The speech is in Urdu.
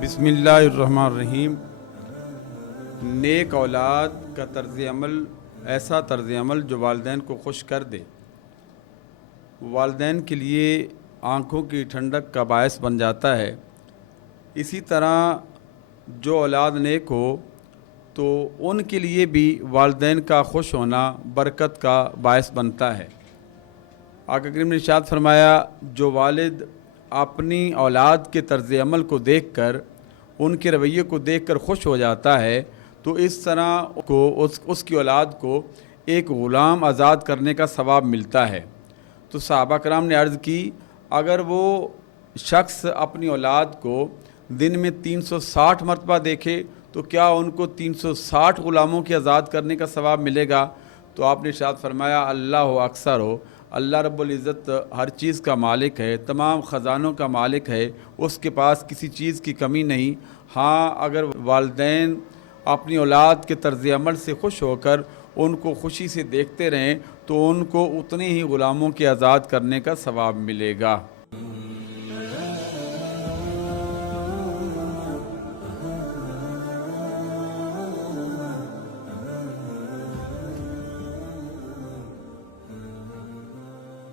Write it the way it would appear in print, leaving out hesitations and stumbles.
بسم اللہ الرحمن الرحیم۔ نیک اولاد کا طرز عمل ایسا طرز عمل جو والدین کو خوش کر دے، والدین کے لیے آنکھوں کی ٹھنڈک کا باعث بن جاتا ہے۔ اسی طرح جو اولاد نیک ہو تو ان کے لیے بھی والدین کا خوش ہونا برکت کا باعث بنتا ہے۔ آقا کریم نے ارشاد فرمایا، جو والد اپنی اولاد کے طرز عمل کو دیکھ کر، ان کے رویے کو دیکھ کر خوش ہو جاتا ہے تو اس طرح کو اس کی اولاد کو ایک غلام آزاد کرنے کا ثواب ملتا ہے۔ تو صحابہ کرام نے عرض کی، اگر وہ شخص اپنی اولاد کو دن میں 360 مرتبہ دیکھے تو کیا ان کو 360 غلاموں کی آزاد کرنے کا ثواب ملے گا؟ تو آپ نے ارشاد فرمایا، اللہ اکثر ہو، اللہ رب العزت ہر چیز کا مالک ہے، تمام خزانوں کا مالک ہے، اس کے پاس کسی چیز کی کمی نہیں۔ ہاں، اگر والدین اپنی اولاد کے طرز عمل سے خوش ہو کر ان کو خوشی سے دیکھتے رہیں تو ان کو اتنے ہی غلاموں کی آزاد کرنے کا ثواب ملے گا۔